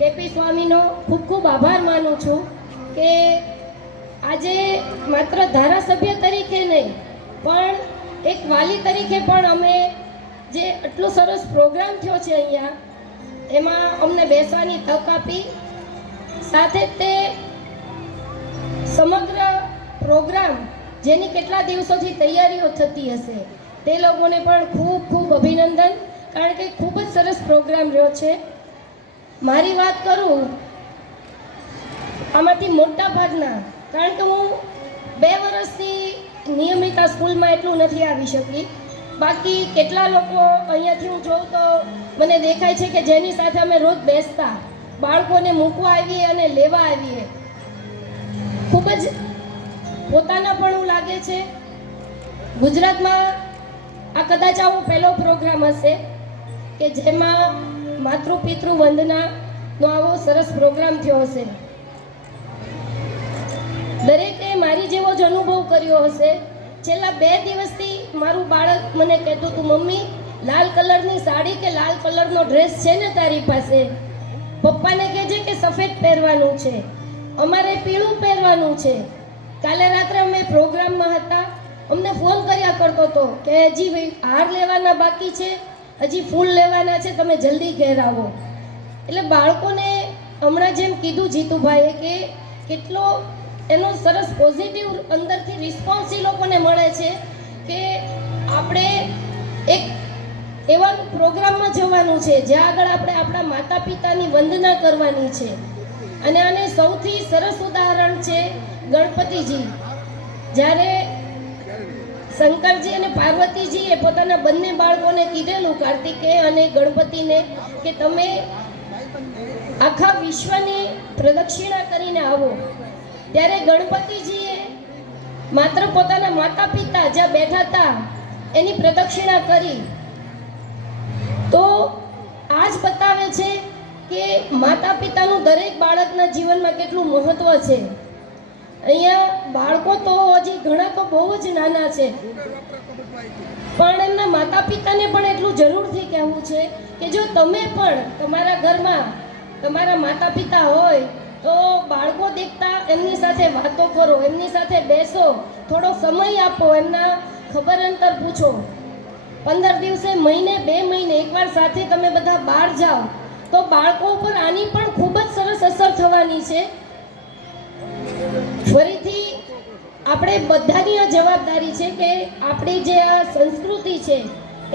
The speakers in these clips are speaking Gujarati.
કેપી સ્વામીનો ખૂબ ખૂબ આભાર માનું છું કે આજે માત્ર ધારાસભ્ય તરીકે નહીં પણ એક વાલી તરીકે પણ અમે જે આટલો સરસ પ્રોગ્રામ થયો છે અહીંયા એમાં અમને બેસવાની તક આપી, સાથે તે સમગ્ર પ્રોગ્રામ જેની કેટલા દિવસોથી તૈયારીઓ થતી હશે તે લોકોને પણ ખૂબ ખૂબ અભિનંદન, કારણ કે ખૂબ જ સરસ પ્રોગ્રામ રહ્યો છે. મારી વાત કરું આમાંથી મોટા ભાગના, કારણ કે હું 2 વર્ષથી નિયમિત આ સ્કૂલમાં એટલું નથી આવી શકી, બાકી કેટલા લોકો અહીંયાથી હું જોઉં તો મને દેખાય છે કે જેની સાથે અમે રોજ બેસતા, બાળકોને મૂકવા આવીએ અને લેવા આવીએ, ખૂબ જ પોતાનાપણું લાગે છે. ગુજરાતમાં આ કદાચ આવો પહેલો પ્રોગ્રામ હશે કે જેમાં માતૃ પિતૃ વંદનાનો આવો સરસ પ્રોગ્રામ થયો હશે. દરેકે મારી જેવો જ અનુભવ કર્યો હશે. છેલ્લા 2 દિવસથી મારું બાળક મને કહેતું હતું, મમ્મી લાલ કલરની સાડી કે લાલ કલરનો ડ્રેસ છે ને તારી પાસે? પપ્પાને કહેજે કે સફેદ પહેરવાનું છે, અમારે પીળું પહેરવાનું છે. કાલે રાત્રે અમે પ્રોગ્રામમાં હતા, અમને ફોન કર્યા કરતો હતો કે હજી હાર લેવાના બાકી છે, હજી ફૂલ લેવાના છે, તમે જલ્દી ઘેર આવો. એટલે બાળકોને હમણાં જેમ કીધું જીતુભાઈએ કે કેટલો એનો સરસ પોઝિટિવ અંદરથી રિસ્પોન્સ એ લોકોને મળે છે કે આપણે એક એવા પ્રોગ્રામમાં જવાનું છે જ્યાં આગળ આપણે આપણા માતા પિતાની વંદના કરવાની છે. અને આને સૌથી સરસ ઉદાહરણ છે ગણપતિજી. જ્યારે શંકરજી અને પાર્વતીજીએ પોતાના બંને બાળકોને કીધેલું, કાર્તિકેય અને ગણપતિને, કે તમે આખા વિશ્વની પ્રદક્ષિણા કરીને આવો, ત્યારે ગણપતિજીએ માત્ર પોતાના માતા પિતા જ્યાં બેઠા હતા એની પ્રદક્ષિણા કરી. તો આ જ બતાવે છે કે માતા પિતાનું દરેક બાળકના જીવનમાં કેટલું મહત્વ છે. અહીંયા બાળકો તો હજી ઘણા તો બહુ જ નાના છે, પણ એમના માતા પિતાને પણ એટલું જરૂરથી કહેવું છે કે જો તમે પણ તમારા ઘરમાં તમારા માતા પિતા હોય તો બાળકો દેખતા એમની સાથે વાતો કરો, એમની સાથે બેસો, થોડો સમય આપો, એમના ખબર અંતર પૂછો. 15 દિવસે, મહિને, 2 મહિને એકવાર સાથે તમે બધા બહાર જાઓ તો બાળકો ઉપર આની પણ ખૂબ જ સરસ અસર થવાની છે. ફરીથી આપણે બધાની આ જવાબદારી છે કે આપણી જે આ સંસ્કૃતિ છે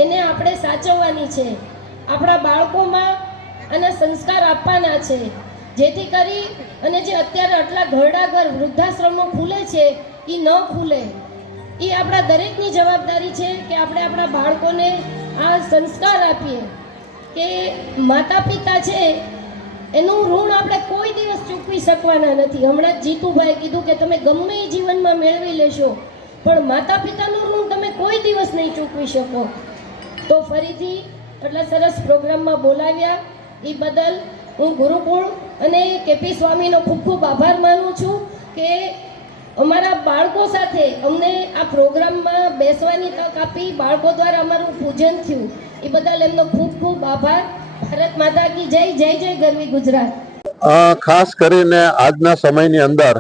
એને આપણે સાચવવાની છે. આપણા બાળકોમાં આના સંસ્કાર આપવાના છે, જેથી કરી અને જે અત્યારે આટલા ઘરડા ઘર વૃદ્ધાશ્રમો ખુલે છે એ ન ખુલે. એ આપણા દરેકની જવાબદારી છે કે આપણે આપણા બાળકોને આ સંસ્કાર આપીએ કે માતા પિતા છે એનું ઋણ આપણે કોઈ દિવસ ચૂકવી શકવાના નથી. હમણાં જ જીતુભાઈ કીધું કે તમે ગમે એ જીવનમાં મેળવી લેશો પણ માતા પિતાનું ઋણ તમે કોઈ દિવસ નહીં ચૂકવી શકો. તો ફરીથી આટલા સરસ પ્રોગ્રામમાં બોલાવ્યા એ બદલ હું ગુરુકુળ અને કેપી સ્વામીનો ખૂબ ખૂબ આભાર માનું છું કે અમારા બાળકો સાથે અમને આ પ્રોગ્રામમાં બેસવાની તક આપી, બાળકો દ્વારા અમારું પૂજન થયું, એ બદલ એમનો ખૂબ ખૂબ આભાર. ભારત માતા કી જય. જય જય ગરવી ગુજરાત. ખાસ કરીને આજના સમયની અંદર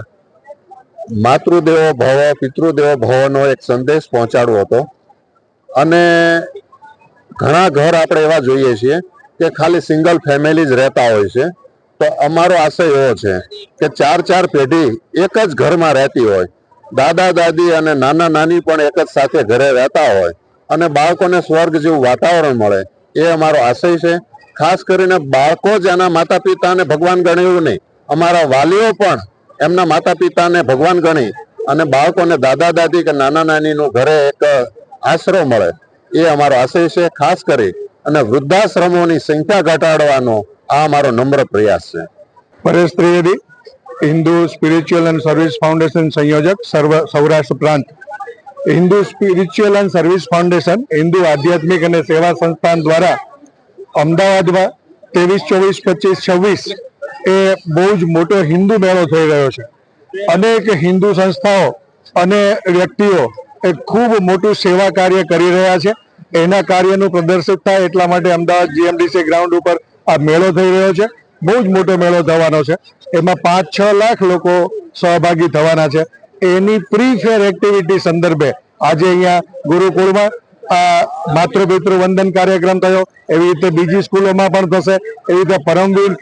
માતૃદેવો ભવ પિતૃદેવો ભવનો એક સંદેશ પહોંચાડવો હતો. અને ઘણા ઘર આપણે એવા જોઈએ છીએ કે ખાલી સિંગલ ફેમિલી જ રહેતા હોય છે. તો અમારો આશય એવો છે કે 4 પેઢી એક જ ઘરમાં રહેતી હોય, દાદા દાદી અને નાના નાની પણ એક જ સાથે ઘરે રહેતા હોય અને બાળકોને સ્વર્ગ જેવું વાતાવરણ મળે, એ અમારો આશય છે. ખાસ કરીને બાળકો જ એના માતા પિતાને ભગવાન ગણે એવું નહીં, અમારા વાલીઓ પણ એમના માતા પિતાને ભગવાન ગણી અને બાળકોને દાદા દાદી કે નાના નાનીનું ઘરે એક આશરો મળે, એ અમારો આશય છે. ખાસ કરી અને વૃદ્ધાશ્રમોની સંખ્યા ઘટાડવાનો આ અમારો નમ્ર પ્રયાસ છે. Paresh Trivedi, Hindu spiritual and service foundation સંયોજક, સૌરાષ્ટ્ર પ્રાંત. Hindu spiritual and service foundation Hindu આધ્યાત્મિક અને સેવા સંસ્થાન દ્વારા અમદાવાદમાં 23, 24, 25, 26 એ બહુ જ મોટો હિન્દુ મેળો થઈ રહ્યો છે. અનેક હિન્દુ સંસ્થાઓ અને વ્યક્તિઓ એ ખૂબ મોટું સેવા કાર્ય કરી રહ્યા છે. એના કાર્યનું પ્રદર્શિત થાય એટલા માટે અમદાવાદ GMDC ગ્રાઉન્ડ ઉપર આ મેળો થઈ રહ્યો છે. બહુ જ મોટો મેળો થવાનો છે. એમાં 5-6 લાખ લોકો સહભાગી થવાના છે. એની પ્રી ફેર એક્ટિવિટી સંદર્ભે આજે અહીંયા ગુરુકુળમાં માતૃપિતૃ વંદન કાર્યક્રમ થયો. એવી રીતે બીજી સ્કૂલોમાં પણ થશે. એવી રીતે પરમવીર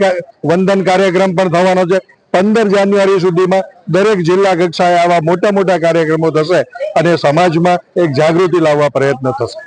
વંદન કાર્યક્રમ પણ થવાનો છે. 15 જાન્યુઆરી સુધીમાં દરેક જિલ્લા કક્ષાએ આવા મોટા મોટા કાર્યક્રમો થશે અને સમાજમાં એક જાગૃતિ લાવવા પ્રયત્ન થશે.